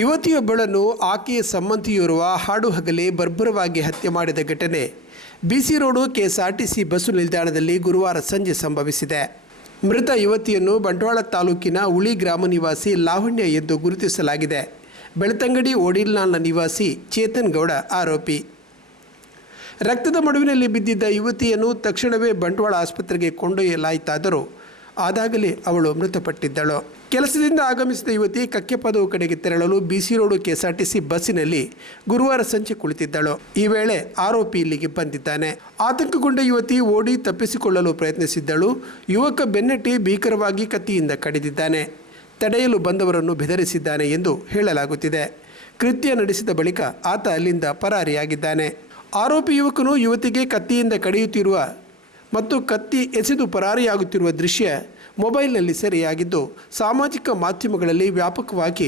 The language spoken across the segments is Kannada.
ಯುವತಿಯೊಬ್ಬಳನ್ನು ಆಕೆಯ ಸಂಬಂಧಿಯೋರ್ವ ಹಾಡು ಹಗಲೇ ಬರ್ಬರವಾಗಿ ಹತ್ಯೆ ಮಾಡಿದ ಘಟನೆ ಬಿಸಿ ರೋಡು ಕೆಎಸ್ಆರ್ಟಿಸಿ ಬಸ್ಸು ನಿಲ್ದಾಣದಲ್ಲಿ ಗುರುವಾರ ಸಂಜೆ ಸಂಭವಿಸಿದೆ. ಮೃತ ಯುವತಿಯನ್ನು ಬಂಟ್ವಾಳ ತಾಲೂಕಿನ ಉಳಿ ಗ್ರಾಮ ನಿವಾಸಿ ಲಾವಣ್ಯ ಎಂದು ಗುರುತಿಸಲಾಗಿದೆ. ಬೆಳ್ತಂಗಡಿ ಓಡಿಲ್ನಾಳ್ನ ನಿವಾಸಿ ಚೇತನ್ ಗೌಡ ಆರೋಪಿ. ರಕ್ತದ ಮಡುವಿನಲ್ಲಿ ಬಿದ್ದಿದ್ದ ಯುವತಿಯನ್ನು ತಕ್ಷಣವೇ ಬಂಟ್ವಾಳ ಆಸ್ಪತ್ರೆಗೆ ಕೊಂಡೊಯ್ಯಲಾಯಿತಾದರೂ ಆದಾಗಲೇ ಅವಳು ಮೃತಪಟ್ಟಿದ್ದಳು. ಕೆಲಸದಿಂದ ಆಗಮಿಸಿದ ಯುವತಿ ಕಕ್ಕೆಪದವು ಕಡೆಗೆ ತೆರಳಲು ಬಿಸಿ ರೋಡು ಕೆಎಸ್ಆರ್ಟಿಸಿ ಬಸ್ಸಿನಲ್ಲಿ ಗುರುವಾರ ಸಂಜೆ ಕುಳಿತಿದ್ದಳು. ಈ ವೇಳೆ ಆರೋಪಿ ಇಲ್ಲಿಗೆ ಬಂದಿದ್ದಾನೆ. ಆತಂಕಗೊಂಡ ಯುವತಿ ಓಡಿ ತಪ್ಪಿಸಿಕೊಳ್ಳಲು ಪ್ರಯತ್ನಿಸಿದ್ದಳು. ಯುವಕ ಬೆನ್ನಟ್ಟಿ ಭೀಕರವಾಗಿ ಕತ್ತಿಯಿಂದ ಕಡಿದಿದ್ದಾನೆ. ತಡೆಯಲು ಬಂದವರನ್ನು ಬೆದರಿಸಿದ್ದಾನೆ ಎಂದು ಹೇಳಲಾಗುತ್ತಿದೆ. ಕೃತ್ಯ ನಡೆಸಿದ ಬಳಿಕ ಆತ ಅಲ್ಲಿಂದ ಪರಾರಿಯಾಗಿದ್ದಾನೆ. ಆರೋಪಿ ಯುವಕನು ಯುವತಿಗೆ ಕತ್ತಿಯಿಂದ ಕಡಿಯುತ್ತಿರುವ ಮತ್ತು ಕತ್ತಿ ಎಸೆದು ಪರಾರಿಯಾಗುತ್ತಿರುವ ದೃಶ್ಯ ಮೊಬೈಲ್ನಲ್ಲಿ ಸೆರೆಯಾಗಿದ್ದು ಸಾಮಾಜಿಕ ಮಾಧ್ಯಮಗಳಲ್ಲಿ ವ್ಯಾಪಕವಾಗಿ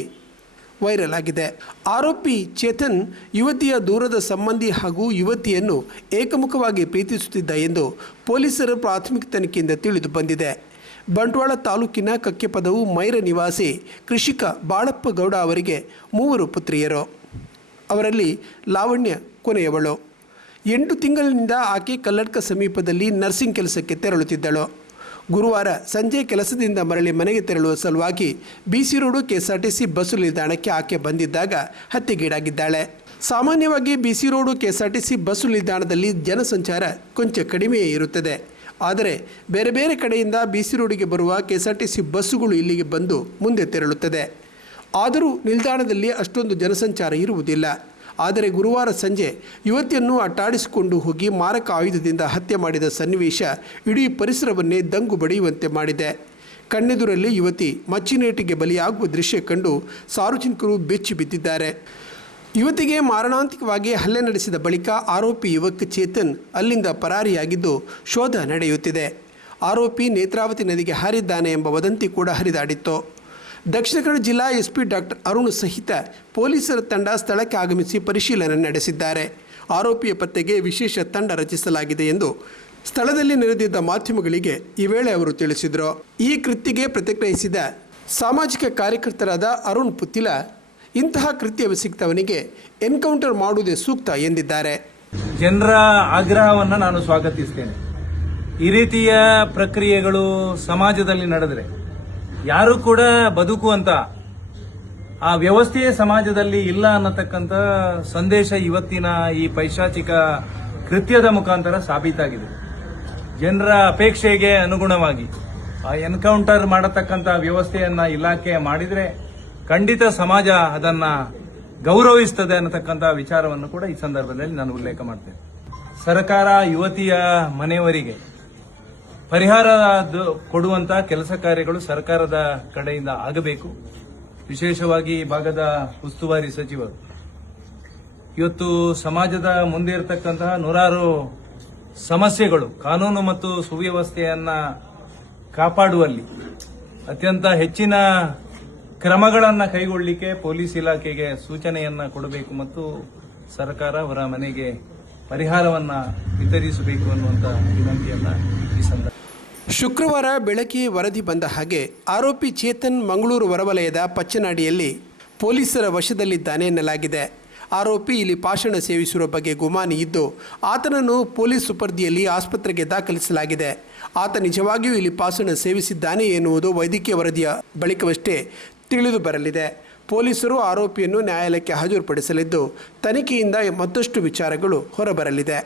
ವೈರಲ್ ಆಗಿದೆ. ಆರೋಪಿ ಚೇತನ್ ಯುವತಿಯ ದೂರದ ಸಂಬಂಧಿ ಹಾಗೂ ಯುವತಿಯನ್ನು ಏಕಮುಖವಾಗಿ ಪ್ರೀತಿಸುತ್ತಿದ್ದ ಎಂದು ಪೊಲೀಸರ ಪ್ರಾಥಮಿಕ ತನಿಖೆಯಿಂದ ತಿಳಿದು ಬಂದಿದೆ. ಬಂಟ್ವಾಳ ತಾಲೂಕಿನ ಕಕ್ಕೆಪದವು ಮೈರ ನಿವಾಸಿ ಕೃಷಿಕ ಬಾಳಪ್ಪ ಗೌಡ ಅವರಿಗೆ 3 ಪುತ್ರಿಯರು. ಅವರಲ್ಲಿ ಲಾವಣ್ಯ ಕೊನೆಯವಳು. 8 ತಿಂಗಳಿನಿಂದ ಆಕೆ ಕಲ್ಲಡ್ಕ ಸಮೀಪದಲ್ಲಿ ನರ್ಸಿಂಗ್ ಕೆಲಸಕ್ಕೆ ತೆರಳುತ್ತಿದ್ದಳು. ಗುರುವಾರ ಸಂಜೆ ಕೆಲಸದಿಂದ ಮರಳಿ ಮನೆಗೆ ತೆರಳುವ ಸಲುವಾಗಿ ಬಿಸಿ ರೋಡು ಕೆಎಸ್ಆರ್ಟಿಸಿ ಬಸ್ಸು ನಿಲ್ದಾಣಕ್ಕೆ ಆಕೆ ಬಂದಿದ್ದಾಗ ಹತ್ಯೆಗೀಡಾಗಿದ್ದಾಳೆ. ಸಾಮಾನ್ಯವಾಗಿ ಬಿಸಿ ರೋಡು ಕೆಎಸ್ಆರ್ಟಿಸಿ ಬಸ್ಸು ನಿಲ್ದಾಣದಲ್ಲಿ ಜನಸಂಚಾರ ಕೊಂಚ ಕಡಿಮೆಯೇ ಇರುತ್ತದೆ. ಆದರೆ ಬೇರೆ ಬೇರೆ ಕಡೆಯಿಂದ ಬಿಸಿ ರೋಡಿಗೆ ಬರುವ ಕೆಎಸ್ಆರ್ಟಿಸಿ ಬಸ್ಸುಗಳು ಇಲ್ಲಿಗೆ ಬಂದು ಮುಂದೆ ತೆರಳುತ್ತದೆ. ಆದರೂ ನಿಲ್ದಾಣದಲ್ಲಿ ಅಷ್ಟೊಂದು ಜನಸಂಚಾರ ಇರುವುದಿಲ್ಲ. ಆದರೆ ಗುರುವಾರ ಸಂಜೆ ಯುವತಿಯನ್ನು ಅಟ್ಟಾಡಿಸಿಕೊಂಡು ಹೋಗಿ ಮಾರಕ ಆಯುಧದಿಂದ ಹತ್ಯೆ ಮಾಡಿದ ಸನ್ನಿವೇಶ ಇಡೀ ಪರಿಸರವನ್ನೇ ದಂಗು ಬಡಿಯುವಂತೆ ಮಾಡಿದೆ. ಕಣ್ಣೆದುರಲ್ಲಿ ಯುವತಿ ಮಚ್ಚಿನೇಟಿಗೆ ಬಲಿಯಾಗುವ ದೃಶ್ಯ ಕಂಡು ಸಾರ್ವಜನಿಕರು ಬೆಚ್ಚಿ ಬಿದ್ದಿದ್ದಾರೆ. ಯುವತಿಗೆ ಮಾರಣಾಂತಿಕವಾಗಿ ಹಲ್ಲೆ ನಡೆಸಿದ ಬಳಿಕ ಆರೋಪಿ ಯುವಕ ಚೇತನ್ ಅಲ್ಲಿಂದ ಪರಾರಿಯಾಗಿದ್ದು ಶೋಧ ನಡೆಯುತ್ತಿದೆ. ಆರೋಪಿ ನೇತ್ರಾವತಿ ನದಿಗೆ ಹಾರಿದ್ದಾನೆ ಎಂಬ ವದಂತಿ ಕೂಡ ಹರಿದಾಡಿತ್ತು. ದಕ್ಷಿಣ ಕನ್ನಡ ಜಿಲ್ಲಾ ಎಸ್ಪಿ ಡಾಕ್ಟರ್ ಅರುಣ್ ಸಹಿತ ಪೊಲೀಸರ ತಂಡ ಸ್ಥಳಕ್ಕೆ ಆಗಮಿಸಿ ಪರಿಶೀಲನೆ ನಡೆಸಿದ್ದಾರೆ. ಆರೋಪಿಯ ಪತ್ತೆಗೆ ವಿಶೇಷ ತಂಡ ರಚಿಸಲಾಗಿದೆ ಎಂದು ಸ್ಥಳದಲ್ಲಿ ನೆರೆದಿದ್ದ ಮಾಧ್ಯಮಗಳಿಗೆ ಈ ವೇಳೆ ಅವರು ತಿಳಿಸಿದರು. ಈ ಕೃತ್ಯಕ್ಕೆ ಪ್ರತಿಕ್ರಿಯಿಸಿದ ಸಾಮಾಜಿಕ ಕಾರ್ಯಕರ್ತರಾದ ಅರುಣ್ ಪುತ್ತಿಲ, ಇಂತಹ ಕೃತ್ಯವೆಸಗಿದವನಿಗೆ ಎನ್ಕೌಂಟರ್ ಮಾಡುವುದೇ ಸೂಕ್ತ ಎಂದಿದ್ದಾರೆ. ಜನರ ಆಗ್ರಹವನ್ನು ನಾನು ಸ್ವಾಗತಿಸ್ತೇನೆ. ಈ ರೀತಿಯ ಪ್ರಕ್ರಿಯೆಗಳು ಸಮಾಜದಲ್ಲಿ ನಡೆದರೆ ಯಾರು ಕೂಡ ಬದುಕುವಂತ ಆ ವ್ಯವಸ್ಥೆಯೇ ಸಮಾಜದಲ್ಲಿ ಇಲ್ಲ ಅನ್ನತಕ್ಕಂಥ ಸಂದೇಶ ಇವತ್ತಿನ ಈ ಪೈಶಾಚಿಕ ಕೃತ್ಯದ ಮುಖಾಂತರ ಸಾಬೀತಾಗಿದೆ. ಜನರ ಅಪೇಕ್ಷೆಗೆ ಅನುಗುಣವಾಗಿ ಆ ಎನ್ಕೌಂಟರ್ ಮಾಡತಕ್ಕಂಥ ವ್ಯವಸ್ಥೆಯನ್ನ ಇಲಾಖೆ ಮಾಡಿದ್ರೆ ಖಂಡಿತ ಸಮಾಜ ಅದನ್ನ ಗೌರವಿಸ್ತದೆ ಅನ್ನತಕ್ಕಂಥ ವಿಚಾರವನ್ನು ಕೂಡ ಈ ಸಂದರ್ಭದಲ್ಲಿ ನಾನು ಉಲ್ಲೇಖ ಮಾಡ್ತೇನೆ. ಸರ್ಕಾರ ಯುವತಿಯ ಮನೆಯವರಿಗೆ ಪರಿಹಾರ ಕೊಡುವಂತ ಕೆಲಸ ಕಾರ್ಯಗಳು ಸರ್ಕಾರದ ಕಡೆಯಿಂದ ಆಗಬೇಕು. ವಿಶೇಷವಾಗಿ ಭಾಗದ ಉಸ್ತುವಾರಿ ಸಚಿವರು ಇವತ್ತು ಸಮಾಜದ ಮುಂದೆ ಇರತಕ್ಕಂತಹ ನೂರಾರು ಸಮಸ್ಯೆಗಳು, ಕಾನೂನು ಮತ್ತು ಸುವ್ಯವಸ್ಥೆಯನ್ನ ಕಾಪಾಡುವಲ್ಲಿ ಅತ್ಯಂತ ಹೆಚ್ಚಿನ ಕ್ರಮಗಳನ್ನು ಕೈಗೊಳ್ಳಲಿಕ್ಕೆ ಪೊಲೀಸ್ ಇಲಾಖೆಗೆ ಸೂಚನೆಯನ್ನ ಕೊಡಬೇಕು ಮತ್ತು ಸರ್ಕಾರ ಅವರ ಮನೆಗೆ ಪರಿಹಾರವನ್ನ ವಿತರಿಸಬೇಕು ಅನ್ನುವಂಥ ವಿನಂತಿಯನ್ನ ಈ ಸಂದರ್ಭ. ಶುಕ್ರವಾರ ಬೆಳಗ್ಗೆ ವರದಿ ಬಂದ ಹಾಗೆ ಆರೋಪಿ ಚೇತನ್ ಮಂಗಳೂರು ಹೊರವಲಯದ ಪಚ್ಚನಾಡಿಯಲ್ಲಿ ಪೊಲೀಸರ ವಶದಲ್ಲಿದ್ದಾನೆ ಎನ್ನಲಾಗಿದೆ. ಆರೋಪಿ ಇಲ್ಲಿ ಪಾಷಾಣ ಸೇವಿಸಿರುವ ಬಗ್ಗೆ ಗುಮಾನಿ ಇದ್ದು ಆತನನ್ನು ಪೊಲೀಸ್ ಸುಪರ್ದಿಯಲ್ಲಿ ಆಸ್ಪತ್ರೆಗೆ ದಾಖಲಿಸಲಾಗಿದೆ. ಆತ ನಿಜವಾಗಿಯೂ ಇಲ್ಲಿ ಪಾಷಾಣ ಸೇವಿಸಿದ್ದಾನೆ ಎನ್ನುವುದು ವೈದ್ಯಕೀಯ ವರದಿಯ ಬಳಿಕವಷ್ಟೇ ತಿಳಿದು ಬರಲಿದೆ. ಪೊಲೀಸರು ಆರೋಪಿಯನ್ನು ನ್ಯಾಯಾಲಯಕ್ಕೆ ಹಾಜರುಪಡಿಸಲಿದ್ದು ತನಿಖೆಯಿಂದ ಮತ್ತಷ್ಟು ವಿಚಾರಗಳು ಹೊರಬರಲಿದೆ.